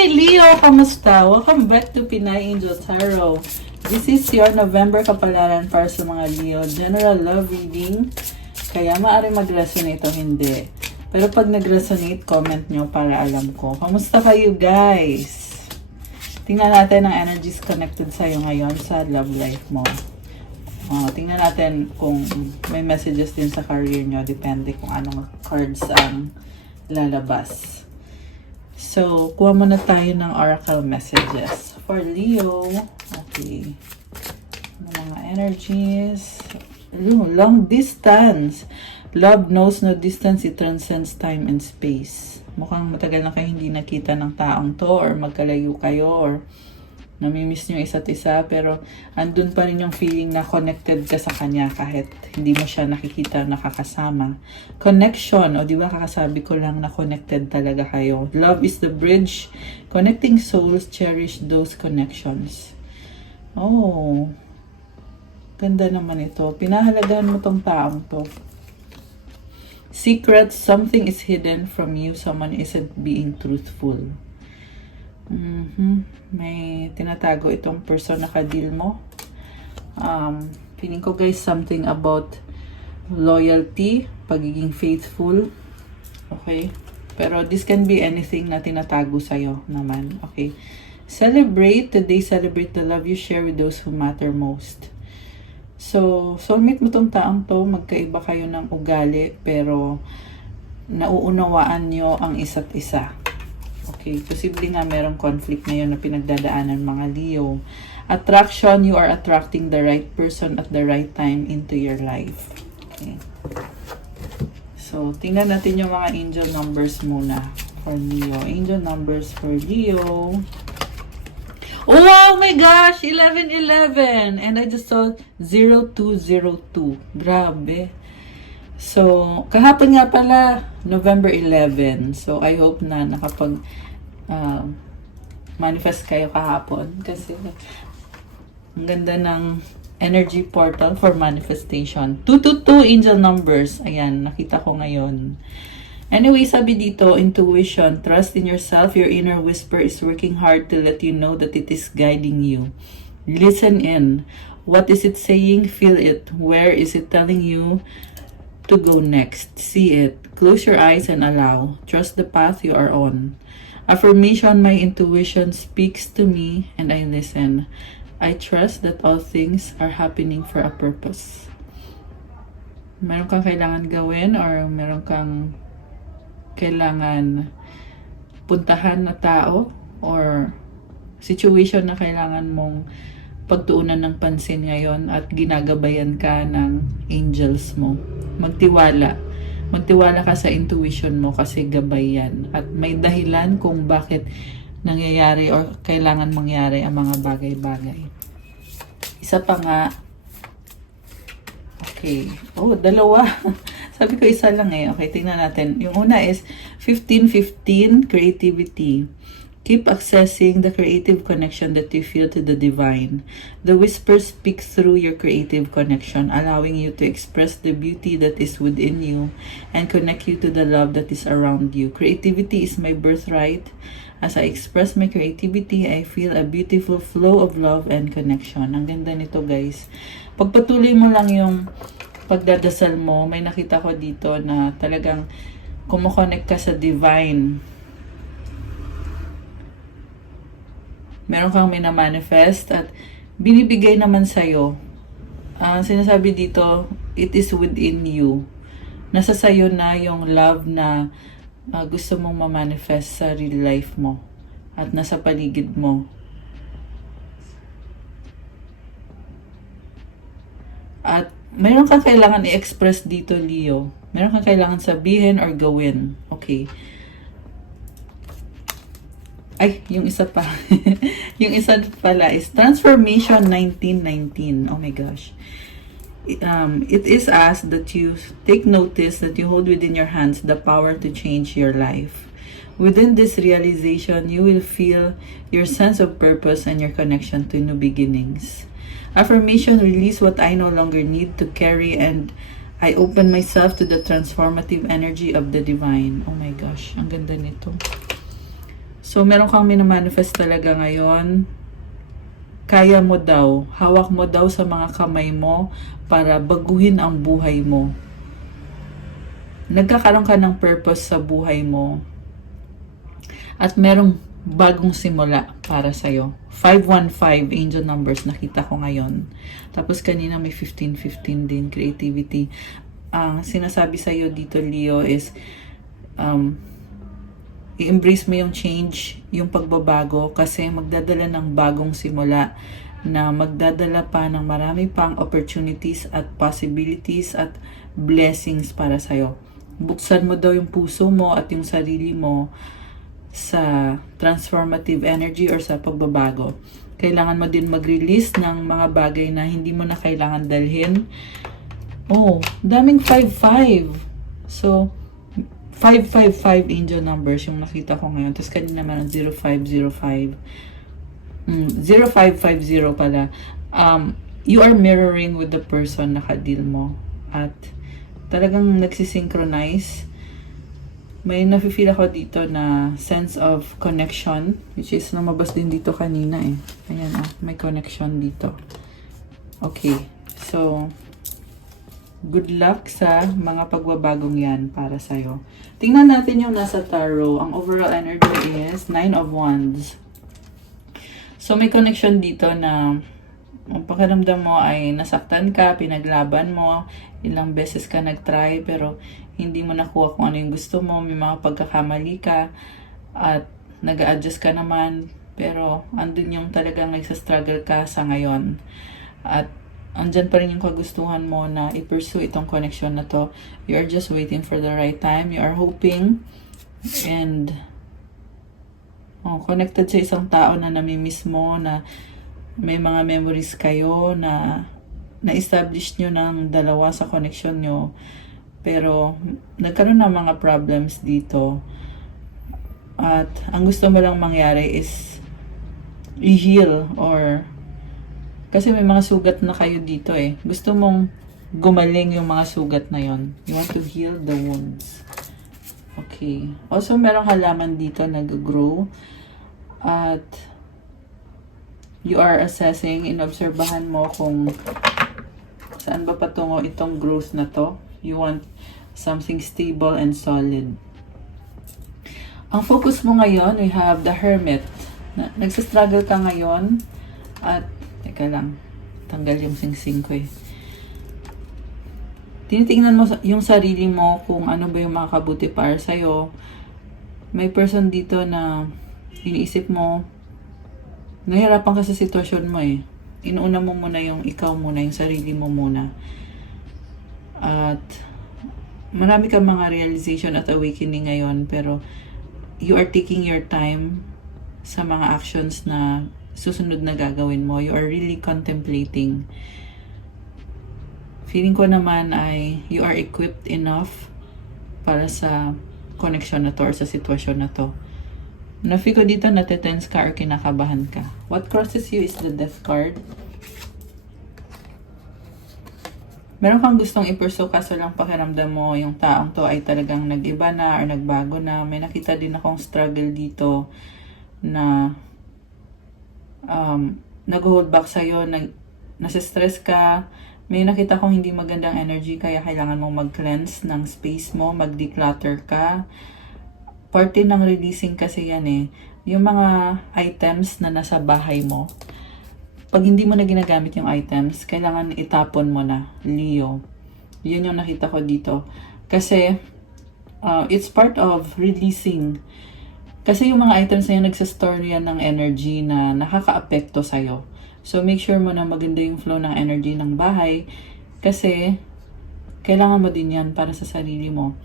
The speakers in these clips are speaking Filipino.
Hi, Leo! Kamusta? Welcome back to Pinay Angel Tarot. This is your November kapalaran para sa mga Leo. General love reading. Kaya maaari mag-resonate o hindi. Pero pag nag-resonate, comment nyo para alam ko. Kamusta kayo, guys? Tingnan natin ang energies connected sa'yo ngayon sa love life mo. Tingnan natin kung may messages din sa career nyo. Depende kung anong cards ang lalabas. So, kuha muna tayo ng oracle messages. For Leo, okay. Mga energies. Long distance. Love knows no distance. It transcends time and space. Mukhang matagal na kayo hindi nakita ng taong to or magkalayo kayo or namimiss nyo isa't isa, pero andun pa rin yung feeling na connected ka sa kanya kahit hindi mo siya nakikita, nakakasama. Connection, o diba kakasabi ko lang na connected talaga kayo. Love is the bridge. Connecting souls, cherish those connections. Oh, ganda naman ito. Pinahalagahan mo tong taong to. Secret, something is hidden from you. Someone isn't being truthful. May tinatago itong person na ka-deal mo. Feeling ko guys, something about loyalty, pagiging faithful. Okay? Pero this can be anything na tinatago sa'yo naman. Okay? Celebrate. Today, celebrate the love you share with those who matter most. So, soulmate mo tong taong to, magkaiba kayo ng ugali, pero nauunawaan nyo ang isa't isa. Okay, posible nga merong conflict ngayon na pinagdadaanan mga Leo. Attraction, you are attracting the right person at the right time into your life. Okay. So, tingnan natin yung mga angel numbers muna for Leo. Angel numbers for Leo. Oh my gosh! 11-11! And I just saw 0202. Grabe. So, kahapon nga pala, November 11. So, I hope na nakapag manifest kayo kahapon. Kasi, ang ganda ng energy portal for manifestation. 222 angel numbers. Ayan, nakita ko ngayon. Anyway, sabi dito, intuition, trust in yourself. Your inner whisper is working hard to let you know that it is guiding you. Listen in. What is it saying? Feel it. Where is it telling you to go next? See it. Close your eyes and allow. Trust the path you are on. Affirmation, my intuition speaks to me and I listen. I trust that all things are happening for a purpose. Meron kang kailangan gawin or meron kang kailangan puntahan na tao or situation na kailangan mong pagtuunan ng pansin ngayon at ginagabayan ka ng angels mo. Magtiwala. Magtiwala ka sa intuition mo kasi gabay yan. At may dahilan kung bakit nangyayari or kailangan mangyari ang mga bagay-bagay. Isa pa nga. Okay. Oh, dalawa. Sabi ko isa lang eh. Okay, tingnan natin. Yung una is 15-15, creativity. Keep accessing the creative connection that you feel to the divine. The whispers speak through your creative connection, allowing you to express the beauty that is within you and connect you to the love that is around you. Creativity is my birthright. As I express my creativity, I feel a beautiful flow of love and connection. Ang ganda nito, guys. Pagpatuloy mo lang yung pagdadasal mo, may nakita ko dito na talagang kumukonect ka sa divine. Meron kang minamanifest at binibigay naman sa'yo. Sinasabi dito, it is within you. Nasa sa'yo na yung love na gusto mong ma-manifest sa real life mo at nasa paligid mo. At meron kang kailangan i-express dito, Leo. Meron kang kailangan sabihin or gawin. Okay. Ay, yung isa pa. Yung isa pala is Transformation 1919. Oh my gosh. It is asked that you take notice that you hold within your hands the power to change your life. Within this realization, you will feel your sense of purpose and your connection to new beginnings. Affirmation, release what I no longer need to carry and I open myself to the transformative energy of the divine. Oh my gosh, ang ganda nito. So, meron kang minamanifest talaga ngayon. Kaya mo daw, hawak mo daw sa mga kamay mo para baguhin ang buhay mo. Nagkakaroon ka ng purpose sa buhay mo. At merong bagong simula para sa'yo. 515 angel numbers nakita ko ngayon. Tapos kanina may 1515 din, creativity. Ang sinasabi sa'yo dito, Leo, is i-embrace mo yung change, yung pagbabago, kasi magdadala ng bagong simula na magdadala pa ng marami pang opportunities at possibilities at blessings para sa'yo. Buksan mo daw yung puso mo at yung sarili mo sa transformative energy or sa pagbabago. Kailangan mo din mag-release ng mga bagay na hindi mo na kailangan dalhin. Oh, daming 5-5. So, 555 angel numbers yung nakita ko ngayon. Tapos kanina naman 0505. 0550 pala. You are mirroring with the person na ka-deal mo. At talagang nagsisynchronize. May nafe-feel ako dito na sense of connection, which is lumabas din dito kanina eh. Ayan may connection dito. Okay. So, good luck sa mga pagbabagong yan para sa'yo. Tingnan natin yung nasa tarot. Ang overall energy is 9 of Wands. So, may connection dito na ang pakiramdam mo ay nasaktan ka, pinaglaban mo, ilang beses ka nag-try, pero hindi mo nakuha kung ano yung gusto mo, may mga pagkakamali ka, at nag-a-adjust ka naman, pero andun yung talagang nagsastruggle ka sa ngayon. At andyan pa rin yung kagustuhan mo na i-pursue itong connection na to. You are just waiting for the right time. You are hoping and connected sa isang tao na namimiss mo, na may mga memories kayo na na-establish nyo ng dalawa sa connection nyo. Pero nagkaroon ng mga problems dito. At ang gusto mo lang mangyari is i-heal, or kasi may mga sugat na kayo dito eh. Gusto mong gumaling yung mga sugat na yon. You want to heal the wounds. Okay. Also, merong halaman dito nag-grow. At you are assessing, inobserbahan mo kung saan ba patungo itong growth na to. You want something stable and solid. Ang focus mo ngayon, we have the Hermit. Nagsistruggle ka ngayon. At teka lang, tanggal yung sing-sing ko eh. Tinitingnan mo yung sarili mo kung ano ba yung makakabuti para sa'yo. May person dito na iniisip mo, nahihirapan ka sa sitwasyon mo eh. Inuuna mo muna yung ikaw muna, yung sarili mo muna. At marami kang mga realization at awakening ngayon, pero you are taking your time sa mga actions na susunod na gagawin mo. You are really contemplating. Feeling ko naman ay you are equipped enough para sa connection na to or sa sitwasyon na to. Na-feel ko dito natetense ka or kinakabahan ka. What crosses you is the Death card. Meron kang gustong i-pursue, kaso lang pakiramdam mo yung taong to ay talagang nag-iba na or nagbago na. May nakita din akong struggle dito na nag-hold back sa'yo, nasa-stress ka. May nakita kong hindi magandang energy, kaya kailangan mong mag-cleanse ng space mo, mag-declutter ka. Parte ng releasing kasi yan eh. Yung mga items na nasa bahay mo, pag hindi mo na ginagamit yung items, kailangan itapon mo na, Leo. Yun yung nakita ko dito. Kasi, it's part of releasing. Kasi yung mga items na yun, nagsastore yan ng energy na nakaka-apekto sa'yo. So, make sure mo na maganda yung flow ng energy ng bahay. Kasi, kailangan mo din yan para sa sarili mo.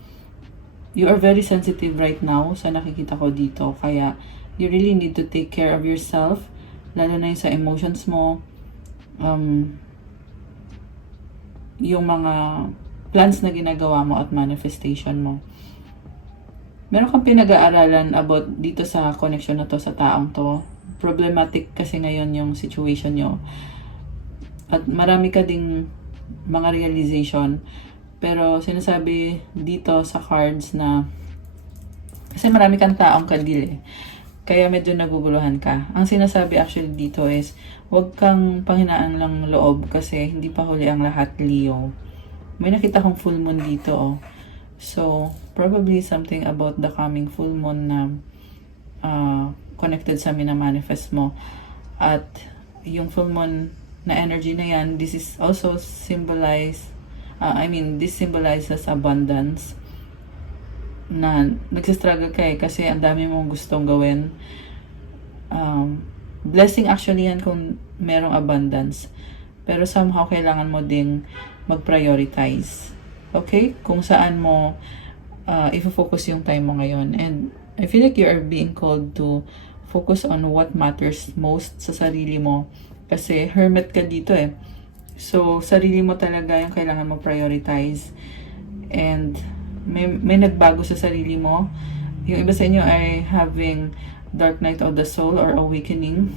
You are very sensitive right now sa nakikita ko dito. Kaya, you really need to take care of yourself. Lalo na yung sa emotions mo. Yung mga plans na ginagawa mo at manifestation mo. Meron kang pinag-aaralan about dito sa connection na to sa taong to. Problematic kasi ngayon yung situation nyo. At marami ka ding mga realization. Pero sinasabi dito sa cards na kasi marami kang taong kadil eh. Kaya medyo naguguluhan ka. Ang sinasabi actually dito is, huwag kang panghinaan lang loob kasi hindi pa huli ang lahat, Leo. May nakita kong full moon dito, oh. So, probably something about the coming full moon na connected sa minamanifest mo. At yung full moon na energy na yan, this is also this symbolizes abundance. Na nagsistruggle ka kasi ang dami mong gustong gawin. Blessing actually yan kung merong abundance. Pero somehow kailangan mo ding mag-prioritize. Okay? Kung saan mo i-focus yung time mo ngayon. And I feel like you are being called to focus on what matters most sa sarili mo. Kasi hermit ka dito eh. So, sarili mo talaga yung kailangan mo prioritize. And may nagbago sa sarili mo. Yung iba sa inyo ay having dark night of the soul or awakening.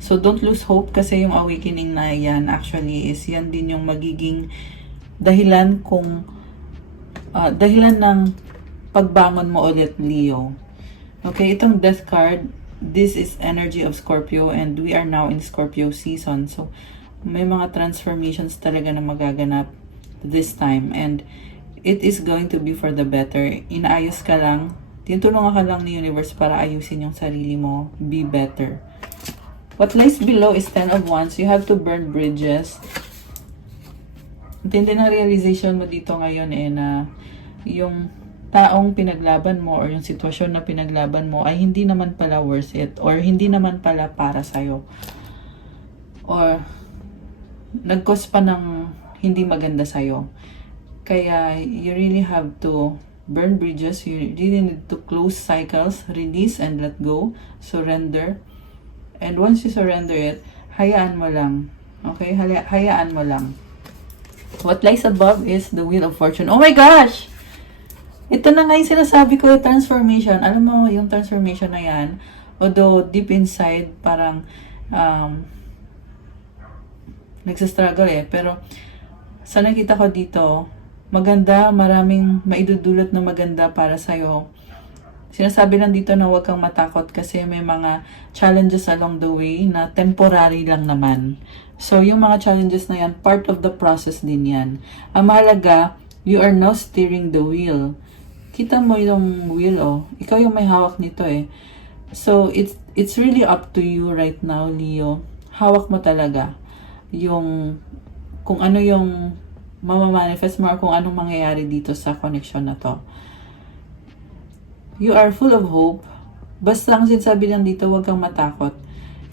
So don't lose hope kasi yung awakening na yan actually is yan din yung magiging dahilan ng pagbangon mo ulit, Leo. Okay, itong death card, this is energy of Scorpio and we are now in Scorpio season. So may mga transformations talaga na magaganap this time and it is going to be for the better. Inaayos ka lang. Tinutulungan ka lang ni universe para ayusin yung sarili mo. Be better. What lies below is 10 of Wands. You have to burn bridges. Intindi ng realization mo dito ngayon na yung taong pinaglaban mo or yung sitwasyon na pinaglaban mo ay hindi naman pala worth it or hindi naman pala para sa'yo. Or nag-cause pa ng hindi maganda sa'yo. Kaya, you really have to burn bridges. You really need to close cycles, release and let go, surrender. And once you surrender it, hayaan mo lang. Okay? Hayaan mo lang. What lies above is the Wheel of Fortune. Oh my gosh! Ito na nga yung sinasabi ko, yung transformation. Alam mo, yung transformation na yan, although deep inside, parang nagsastruggle pero sa nakita ko dito, maganda, maraming maidudulot na maganda para sa'yo. Sinasabi lang dito na huwag kang matakot kasi may mga challenges along the way na temporary lang naman. So, yung mga challenges na yan, part of the process din yan. Ang mahalaga, you are now steering the wheel. Kita mo yung wheel, Ikaw yung may hawak nito So, it's really up to you right now, Leo. Hawak mo talaga yung kung ano yung mamamanifest mo or kung anong mangyayari dito sa connection na to. You are full of hope. Basta ang sinasabi lang dito, huwag kang matakot.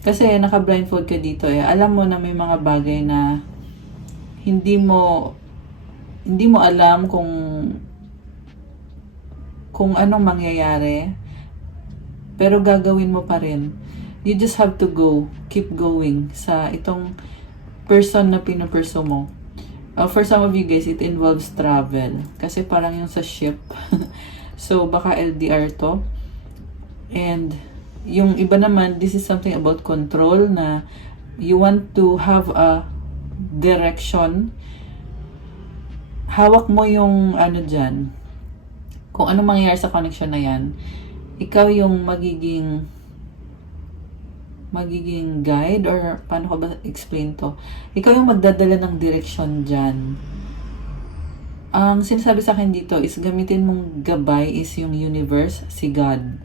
Kasi naka-blindfold ka dito Alam mo na may mga bagay na hindi mo alam kung anong mangyayari. Pero gagawin mo pa rin. You just have to go. Keep going sa itong person na pinupursue mo. For some of you guys, it involves travel. Kasi parang yung sa ship. So, baka LDR to. And, yung iba naman, this is something about control na you want to have a direction. Hawak mo yung dyan. Kung ano mangyayari sa connection na yan, ikaw yung magiging guide or paano ko ba explain to? Ikaw yung magdadala ng direction dyan. Ang sinasabi sa akin dito is gamitin mong gabay is yung universe, si God.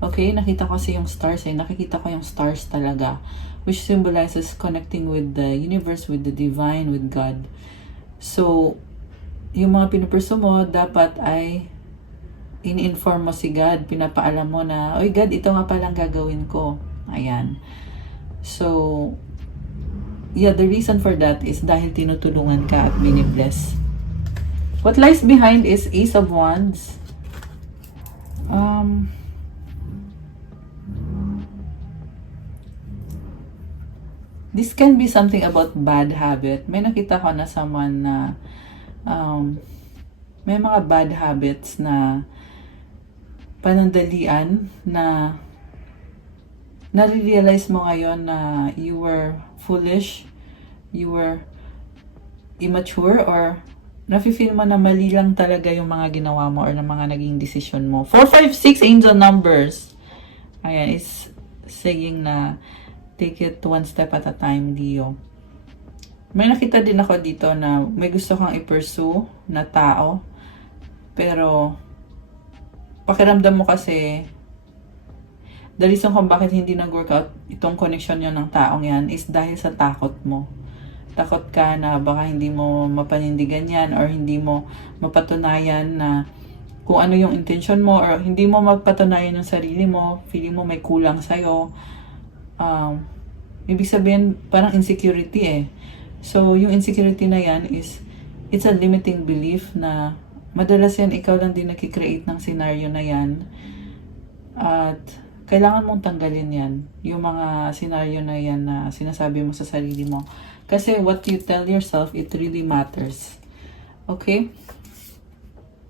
Okay? Nakita ko kasi yung stars Nakikita ko yung stars talaga. Which symbolizes connecting with the universe, with the divine, with God. So, yung mga pinupurso mo, dapat ay in-inform mo si God. Pinapaalam mo na, oy God, ito nga palang gagawin ko. Ayan. So, yeah, the reason for that is dahil tinutulungan ka at mini-bless. What lies behind is Ace of Wands. This can be something about bad habit. May nakita ko na someone na may mga bad habits na panandalian na nare-realize mo ngayon na you were foolish, you were immature, or nafe-feel mo na mali lang talaga yung mga ginawa mo or na mga naging decision mo. 4, 5, 6 angel numbers. Ayan, is saying na take it one step at a time, Leo. May nakita din ako dito na may gusto kang i-pursue na tao. Pero, pakiramdam mo kasi, the reason kung bakit hindi nag-workout itong connection yun ng taong yan is dahil sa takot mo. Takot ka na baka hindi mo mapanindigan yan or hindi mo mapatunayan na kung ano yung intention mo or hindi mo mapatunayan yung sarili mo, feeling mo may kulang sa'yo. Ibig sabihin, parang insecurity eh. So, yung insecurity na yan is, it's a limiting belief na madalas yan, ikaw lang din nakikreate ng scenario na yan. At, kailangan mong tanggalin yan. Yung mga scenario na yan na sinasabi mo sa sarili mo. Kasi, what you tell yourself, it really matters. Okay?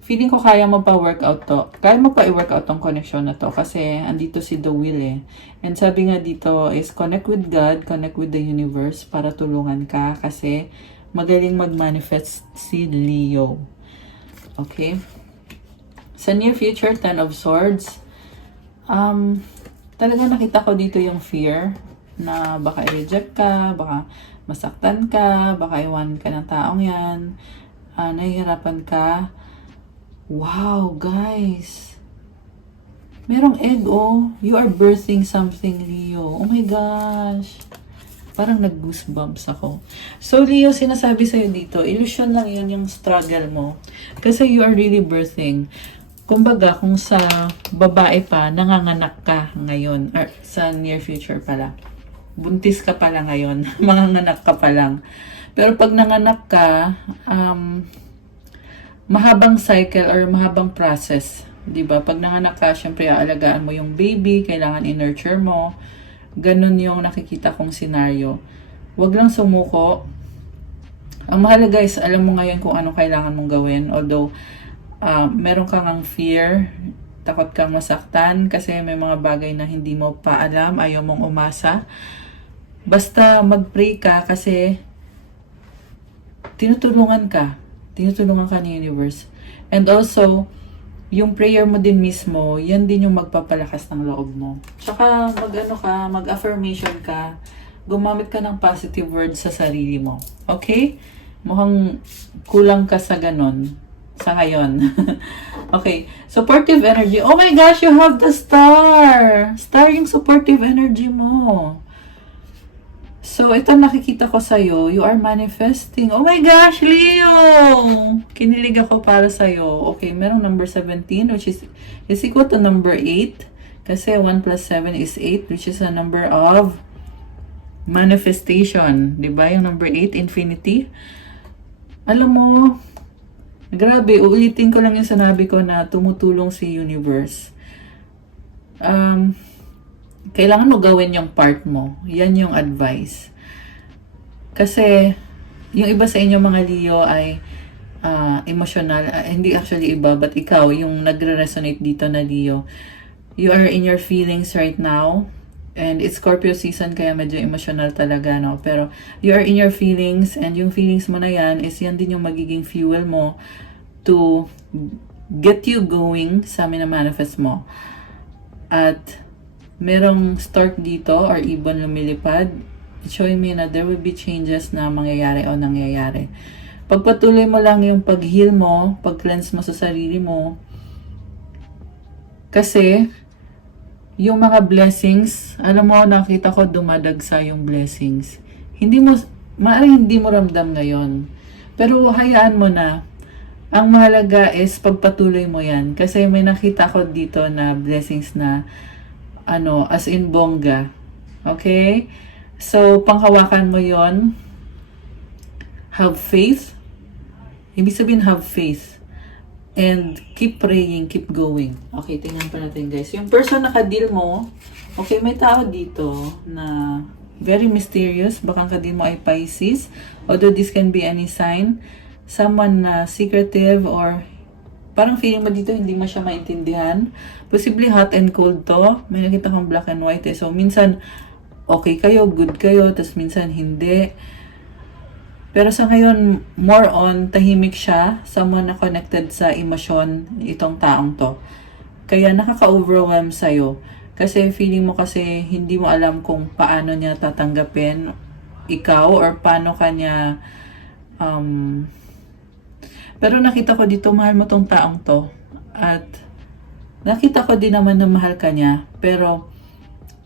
Feeling ko kaya mo pa workout to. Kaya mo pa i-workout tong connection na to. Kasi, andito si The Will eh. And sabi nga dito is connect with God, connect with the universe para tulungan ka. Kasi, magaling mag-manifest si Leo. Okay? Sa near future, 10 of Swords. Talaga nakita ko dito yung fear na baka i-reject ka, baka masaktan ka, baka iwan ka ng taong yan. Nahihirapan ka. Wow, guys. Merong egg, oh. You are birthing something, Leo. Oh my gosh. Parang nag-goosebumps ako. So, Leo, sinasabi sa'yo dito, illusion lang yan yung struggle mo. Kasi you are really birthing. Kumbaga, kung sa babae pa, nanganganak ka ngayon. Or sa near future pala. Buntis ka pala ngayon. Manganganak ka pa lang. Pero pag nanganak ka, mahabang cycle or mahabang process. Diba? Pag nanganak ka, syempre aalagaan mo yung baby, kailangan i-nurture mo. Ganun yung nakikita kong scenario. Huwag lang sumuko. Ang mahalaga is, alam mo ngayon kung ano kailangan mong gawin. Although, meron kang ang fear, takot kang masaktan, kasi may mga bagay na hindi mo pa alam, ayaw mong umasa. Basta mag-pray ka kasi tinutulungan ka ni universe. And also, yung prayer mo din mismo, yan din yung magpapalakas ng loob mo. Tsaka mag-affirmation ka, gumamit ka ng positive words sa sarili mo. Okay? Mukhang kulang ka sa ganon. Sa ngayon. Okay. Supportive energy. Oh my gosh, you have the star! Star yung supportive energy mo. So, ito nakikita ko sa'yo. You are manifesting. Oh my gosh, Leo! Kinilig ako para sa'yo. Okay, merong number 17, which is equal to number 8. Kasi 1 plus 7 is 8, which is a number of manifestation. Diba? Yung number 8, infinity. Alam mo, grabe, uulitin ko lang yung sinabi ko na tumutulong si universe. Kailangan mo gawin yung part mo. Yan yung advice. Kasi, yung iba sa inyo mga Leo ay emotional. Hindi actually iba, but ikaw, yung nagre-resonate dito na Leo. You are in your feelings right now. And it's Scorpio season, kaya medyo emotional talaga, no? Pero, you are in your feelings, and yung feelings mo na yan, is yan din yung magiging fuel mo to get you going sa mina-manifest mo. At, merong stork dito or ibon lumilipad, showing me na there will be changes na mangyayari o nangyayari. Pagpatuloy mo lang yung pag-heal mo, pag-cleanse mo sa sarili mo. Kasi, yung mga blessings, alam mo, nakita ko dumadagsa yung blessings. Maaaring hindi mo ramdam ngayon. Pero hayaan mo na. Ang mahalaga is pagpatuloy mo yan. Kasi may nakita ko dito na blessings na as in bongga. Okay? So, panghawakan mo yon. Have faith. Ibig sabihin, have faith. And keep praying, keep going. Okay, tingnan pa natin guys. Yung person na ka-deal mo, okay, may tao dito na very mysterious. Baka ang ka-deal mo ay Pisces. Although this can be any sign. Someone na secretive or parang feeling mo dito hindi mo siya maintindihan. Possibly hot and cold to. May nakita kang black and white eh. So, minsan okay kayo, good kayo, tas minsan hindi. Pero sa ngayon, more on tahimik siya. Someone na connected sa emosyon itong taong to. Kaya nakaka-overwhelm sa'yo. Kasi feeling mo kasi hindi mo alam kung paano niya tatanggapin ikaw or paano kanya pero nakita ko dito, mahal mo tong taong to. At nakita ko din naman na mahal ka niya. Pero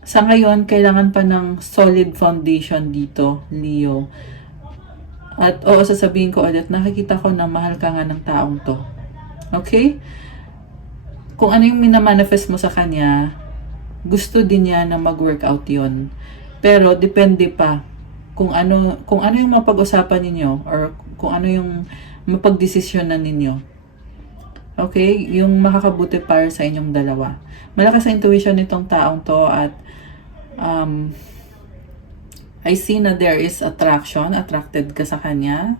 sa ngayon, kailangan pa ng solid foundation dito, Leo. At oo, sasabihin ko ulit, nakikita ko na mahal ka nga ng taong to. Okay? Kung ano yung minamanifest mo sa kanya, gusto din niya na mag-workout yon. Pero depende pa kung ano yung mapag-usapan ninyo or kung ano yung mapagdesisyonan ninyo. Okay? Yung makakabuti para sa inyong dalawa. Malakas sa intuition nitong taong to at I see na there is attraction. Attracted ka sa kanya.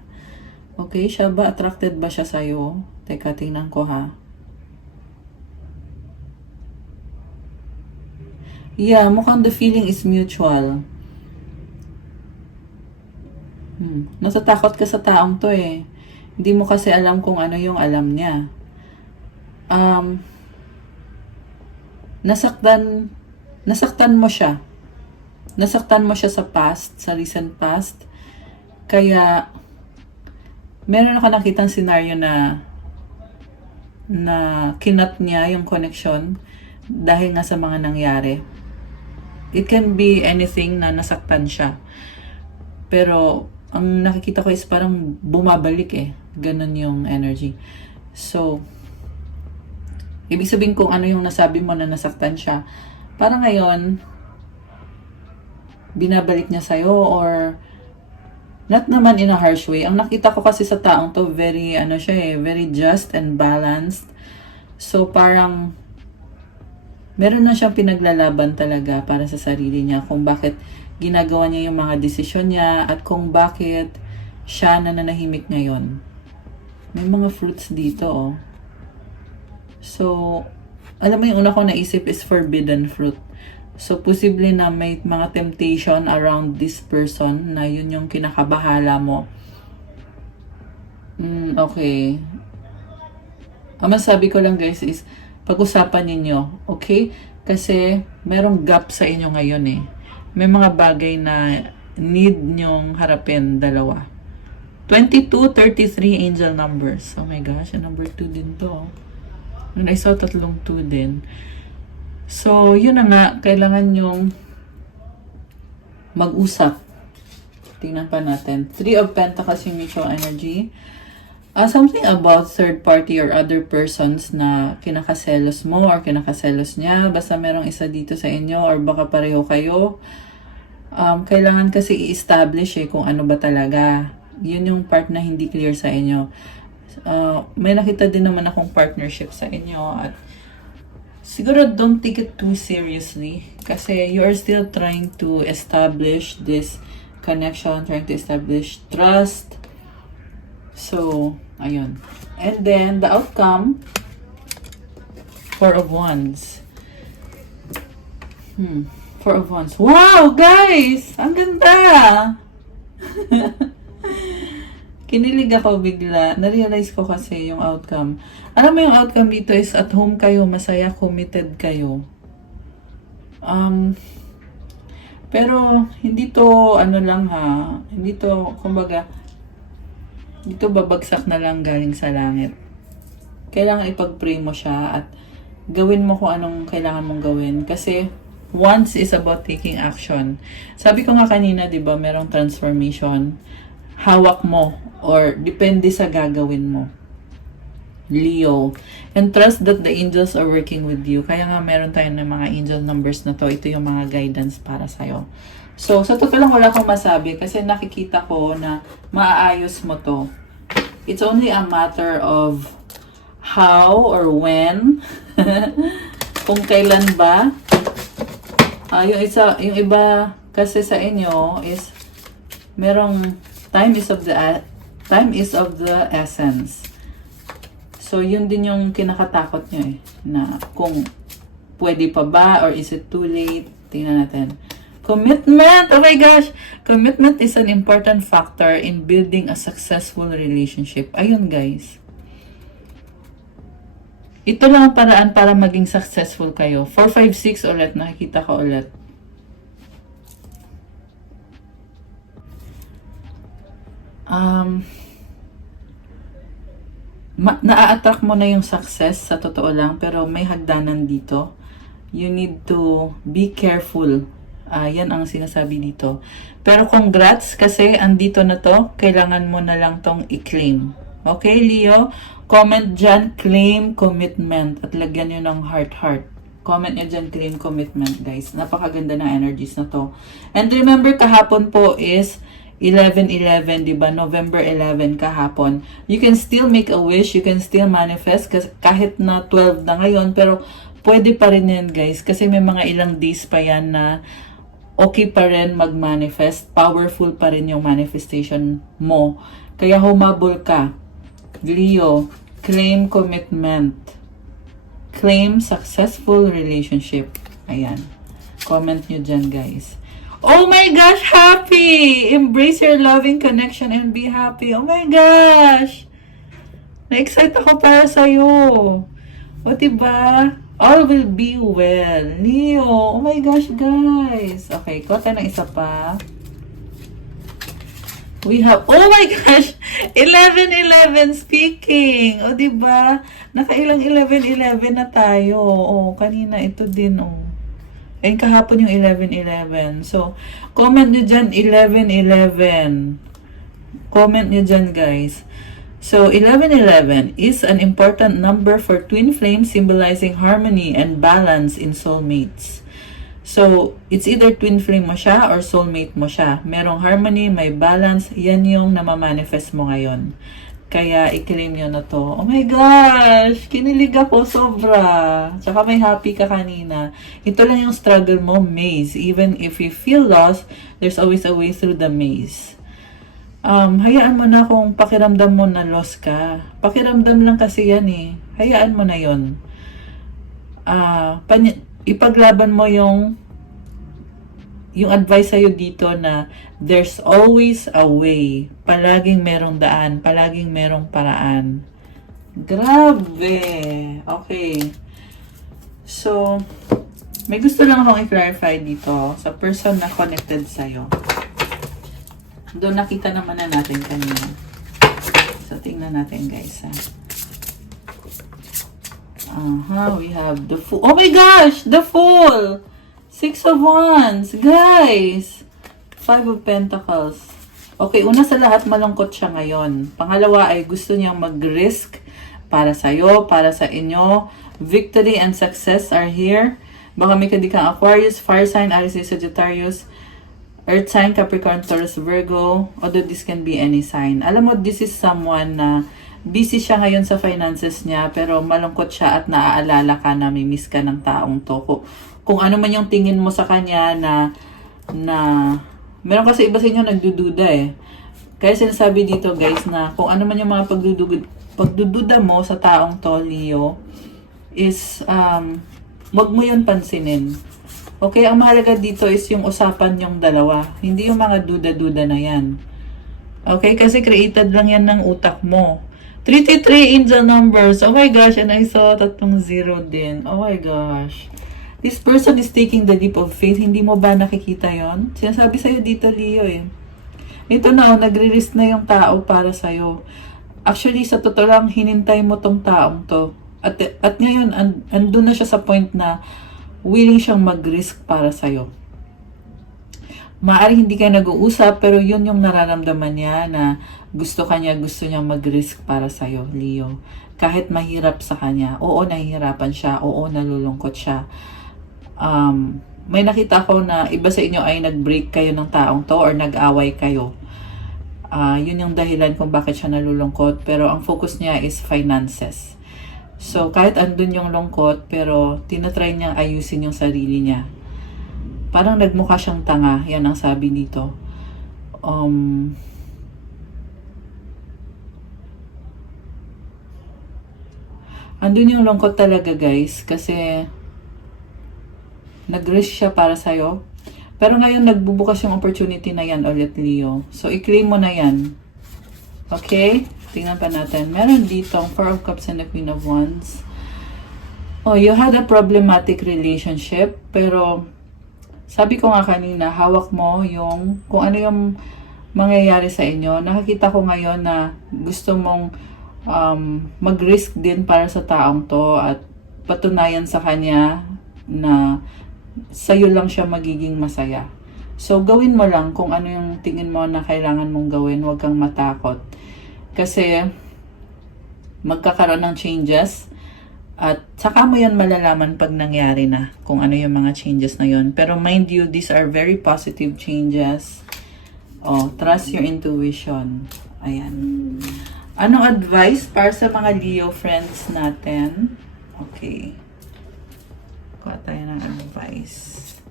Okay? Siya ba? Attracted ba siya sa'yo? Teka, tingnan ko ha. Yeah, mukhang the feeling is mutual. Natatakot ka sa taong to eh. Hindi mo kasi alam kung ano yung alam niya. Nasaktan mo siya. Nasaktan mo siya sa past, sa recent past. Kaya, meron ako nakitang scenario na kinat niya yung connection dahil nga sa mga nangyari. It can be anything na nasaktan siya. Pero, ang nakikita ko is parang bumabalik eh. Ganun yung energy. So, ibig sabihin kung ano yung nasabi mo na nasaktan siya, parang ngayon, binabalik niya sa'yo or not naman in a harsh way. Ang nakita ko kasi sa taong to, very, very just and balanced. So, parang, meron na siyang pinaglalaban talaga para sa sarili niya kung bakit ginagawa niya yung mga desisyon niya at kung bakit siya nananahimik ngayon. May mga fruits dito, oh. So, alam mo yung una ko naisip is forbidden fruit. So, posible na may mga temptation around this person na yun yung kinakabahala mo. Okay. Ang masabi ko lang guys is, pag-usapan ninyo, okay? Kasi, merong gap sa inyo ngayon eh. May mga bagay na need nyong harapin dalawa. 22, 33 angel numbers. Oh my gosh, number 2 din to. Nung I saw 3 2 din. So, yun na nga, kailangan nyong mag-usap. Tingnan pa natin. 3 of Pentacles yung mutual energy. Something about third party or other persons na kinakaselos mo or kinakaselos niya. Basta merong isa dito sa inyo or baka pareho kayo. Kailangan kasi i-establish kung ano ba talaga. Yun yung part na hindi clear sa inyo. May nakita din naman akong partnership sa inyo at siguro don't take it too seriously kasi you are still trying to establish this connection, trying to establish trust. So, ayun. And then, the outcome, 4 of Wands. 4 of Wands. Wow, guys! Ang ganda! Kinilig ako bigla. Na-realize ko kasi yung outcome. Alam mo yung outcome dito is at home kayo, masaya, committed kayo. Pero, hindi to, hindi to, kumbaga, dito babagsak na lang galing sa langit. Kailangan ipag-pray mo siya at gawin mo kung anong kailangan mong gawin. Kasi, once is about taking action. Sabi ko nga kanina, di ba, merong transformation. Hawak mo or depende sa gagawin mo. Leo. And trust that the angels are working with you. Kaya nga meron tayo ng mga angel numbers na to. Ito yung mga guidance para sa'yo. So, sa totoo lang wala akong masabi kasi nakikita ko na maaayos mo to. It's only a matter of how or when. Kung kailan ba. Yung iba kasi sa inyo is merong time is of the essence. So, yun din yung kinakatakot nyo eh. Na kung pwede pa ba or is it too late. Tingnan natin. Commitment! Oh my gosh! Commitment is an important factor in building a successful relationship. Ayun guys. Ito lang ang paraan para maging successful kayo. 4, 5, 6 ulit. Nakikita ko ulit. Na-attract mo na yung success sa totoo lang, pero may hagdanan dito. You need to be careful. Yan ang sinasabi dito. Pero congrats kasi andito na to. Kailangan mo na lang tong i-claim. Okay, Leo? Comment dyan, claim commitment. At lagyan nyo ng heart. Comment nyo dyan, claim commitment, guys. Napakaganda ng energies na to. And remember, kahapon po is 11/11, di ba? November 11 kahapon. You can still make a wish, you can still manifest kahit na 12 na ngayon, pero pwede pa rin yan, guys, kasi may mga ilang days pa yan na okay pa rin mag-manifest, powerful pa rin yung manifestation mo. Kaya humabol ka. Leo, claim commitment. Claim successful relationship. Ayan. Comment nyo dyan, guys. Oh my gosh, happy! Embrace your loving connection and be happy. Oh my gosh! Na-excite ako para sa'yo. O diba? All will be well. Leo, oh my gosh, guys. Okay, kuha tayo ng isa pa. We have, oh my gosh! 11/11 speaking. O diba? Nakailang 11/11 na tayo. Oh, kanina ito din, oh. And kahapon yung 11/11. So, comment nyo dyan 11/11. Comment nyo dyan, guys. So, 11/11 is an important number for twin flames symbolizing harmony and balance in soulmates. So, it's either twin flame mo siya or soulmate mo siya. Merong harmony, may balance. Yan yung namamanifest mo ngayon. Kaya, i-claim nyo na to. Oh my gosh! Kinilig ako sobra. Tsaka may happy ka kanina. Ito lang yung struggle mo, maze. Even if you feel lost, there's always a way through the maze. Hayaan mo na kung pakiramdam mo na lost ka. Pakiramdam lang kasi yan eh. Hayaan mo na yon. Ipaglaban mo yung advice sa'yo dito na there's always a way. Palaging merong daan. Palaging merong paraan. Grabe. Okay. So, may gusto lang akong i-clarify dito sa person na connected sa'yo. Doon nakita naman na natin kanina. So, tingnan natin, guys, ha. We have the Fool. Oh my gosh! The Fool! 6 of Wands. Guys! 5 of Pentacles. Okay, una sa lahat, malungkot siya ngayon. Pangalawa ay gusto niyang mag-risk para sa'yo, para sa inyo. Victory and success are here. Baka may kandikang Aquarius, Fire sign, Aries, Sagittarius, Earth sign, Capricorn, Taurus, Virgo. Although this can be any sign. Alam mo, this is someone na busy siya ngayon sa finances niya, pero malungkot siya at naaalala ka na may miss ka ng taong to. Kung ano man yung tingin mo sa kanya na meron kasi iba sa inyo nagdududa eh. Kaya sinasabi dito, guys, na kung ano man yung mga pagdududa mo sa taong to, Leo, is wag mo yun pansinin. Okay, ang mahalaga dito is yung usapan yung dalawa. Hindi yung mga duda-duda na yan. Okay, kasi created lang yan ng utak mo. 33 angel numbers. Oh my gosh, and I saw 3 0 din. Oh my gosh. This person is taking the leap of faith. Hindi mo ba nakikita yon? Sinasabi sa'yo dito, Leo, eh. Ito na, nagre-risk na yung tao para sa'yo. Actually, sa totoo lang, hinintay mo tong taong to. At ngayon, andun na siya sa point na willing siyang mag-risk para sa'yo. Maaaring hindi kayo nag-uusap, pero yun yung nararamdaman niya na gusto niyang mag-risk para sa'yo, Leo. Kahit mahirap sa kanya, oo, nahihirapan siya, oo, nalulungkot siya. May nakita ko na iba sa inyo ay nag-break kayo ng taong to or nag-away kayo. Yun yung dahilan kung bakit siya nalulungkot, pero ang focus niya is finances. So, kahit andun yung lungkot, pero tinatry niyang ayusin yung sarili niya. Parang nagmukha siyang tanga, yan ang sabi dito. Andun yung lungkot talaga, guys, kasi nag-risk siya para sa'yo. Pero ngayon, nagbubukas yung opportunity na yan ulit, Leo. So, i-claim mo na yan. Okay? Tingnan pa natin. Meron dito, 4 of Cups and the Queen of Wands. Oh, you had a problematic relationship, pero sabi ko nga kanina, hawak mo yung kung ano yung mangyayari sa inyo. Nakikita ko ngayon na gusto mong mag-risk din para sa taong to at patunayan sa kanya na sa'yo lang siya magiging masaya. So, gawin mo lang kung ano yung tingin mo na kailangan mong gawin. Huwag kang matakot. Kasi, magkakaroon ng changes at saka mo yan malalaman pag nangyari na kung ano yung mga changes na yun. Pero mind you, these are very positive changes. Oh, trust your intuition. Ayan. Anong advice para sa mga Leo friends natin? Okay. Kuha tayo ng advice.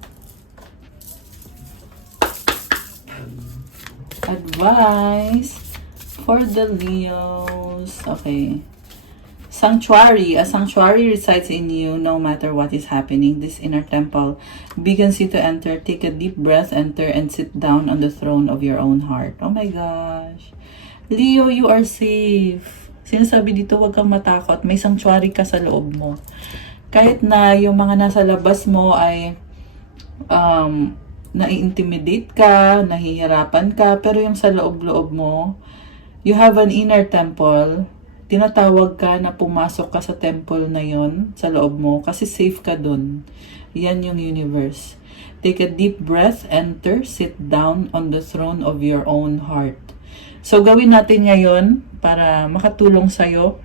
Advice for the Leos. Okay. Sanctuary. A sanctuary resides in you no matter what is happening. This inner temple beckons you to enter. Take a deep breath, enter, and sit down on the throne of your own heart. Oh my gosh. Leo, you are safe. Sinasabi dito, huwag kang matakot. May sanctuary ka sa loob mo. Kahit na yung mga nasa labas mo ay nai-intimidate ka, nahihirapan ka, pero yung sa loob-loob mo, you have an inner temple. Tinatawag ka na pumasok ka sa temple na yon sa loob mo kasi safe ka dun. Yan yung universe. Take a deep breath, enter, sit down on the throne of your own heart. So, gawin natin ngayon para makatulong sa'yo.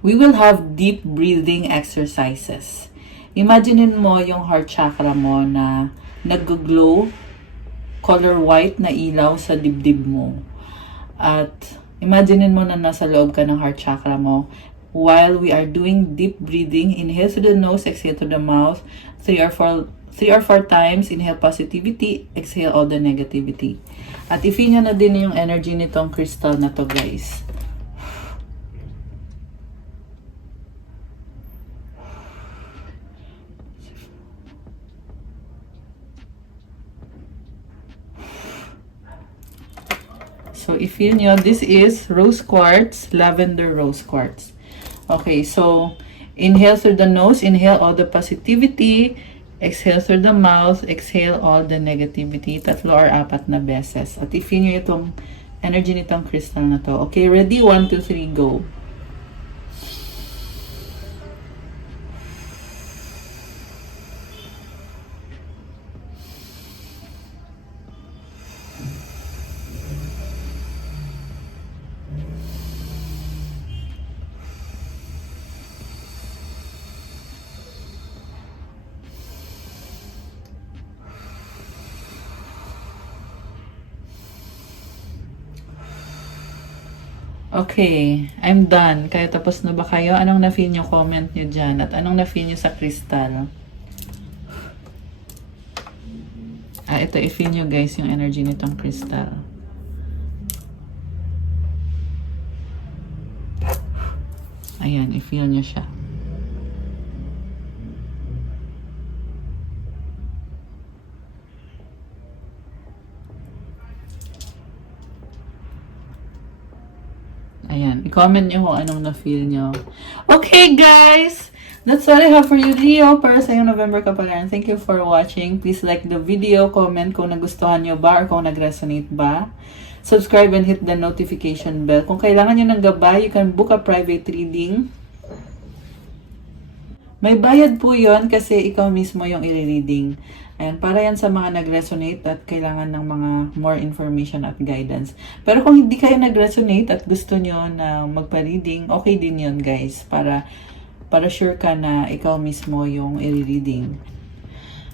We will have deep breathing exercises. Imaginein mo yung heart chakra mo na nag-glow, color white na ilaw sa dibdib mo. At imaginein mo na nasa loob ka ng heart chakra mo. While we are doing deep breathing, inhale through the nose, exhale through the mouth, 3 or 4 times, inhale positivity, exhale all the negativity. At i-feel nyo na din yung energy nitong crystal na to, guys. So, i-feel nyo, this is rose quartz, lavender rose quartz. Okay, so, inhale through the nose, inhale all the positivity, exhale through the mouth, exhale all the negativity, 3 or 4 na beses. At i-feel nyo itong energy nitong crystal na to. Okay, ready? 1, 2, 3, go. Okay, I'm done. Kaya tapos na ba kayo? Anong na-feel nyo? Comment nyo dyan. At anong na-feel nyo sa crystal? Ito, i-feel nyo guys yung energy nitong crystal. Ayan, i-feel nyo siya. Ayan, i-comment nyo kung anong na-feel nyo. Okay, guys! That's all I have for you, Leo, para sa yung November Kapalaran. Thank you for watching. Please like the video, comment kung nagustuhan nyo ba or kung nag-resonate ba. Subscribe and hit the notification bell. Kung kailangan nyo ng gabay, you can book a private reading. May bayad po yon kasi ikaw mismo yung i-reading. Ayan, para yan sa mga nag-resonate at kailangan ng mga more information at guidance. Pero kung hindi kayo nag-resonate at gusto nyo na magpa-reading, okay din yun guys. Para sure ka na ikaw mismo yung i-reading.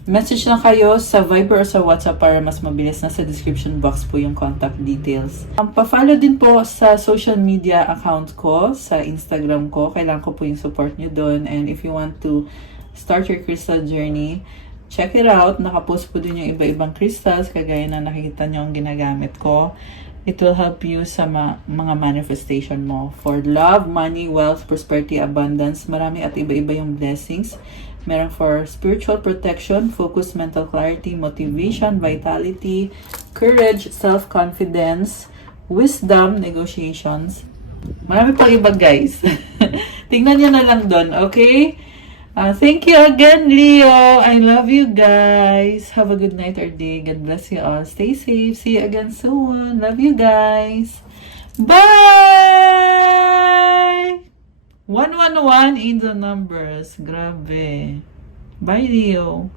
Message lang kayo sa Viber or sa WhatsApp para mas mabilis. Nasa description box po yung contact details. Pa-follow din po sa social media account ko, sa Instagram ko. Kailangan ko po yung support nyo doon. And if you want to start your crystal journey, check it out. Nakapost po din yung iba-ibang crystals, kagaya na nakikita nyo ang ginagamit ko. It will help you sa mga manifestation mo. For love, money, wealth, prosperity, abundance, marami at iba-iba yung blessings. Meron for spiritual protection, focus, mental clarity, motivation, vitality, courage, self-confidence, wisdom, negotiations. Marami pang iba guys. Tingnan nyo na lang doon, okay? Thank you again, Leo. I love you guys. Have a good night or day. God bless you all. Stay safe. See you again soon. Love you guys. Bye! 111 in the numbers. Grabe. Bye, Leo.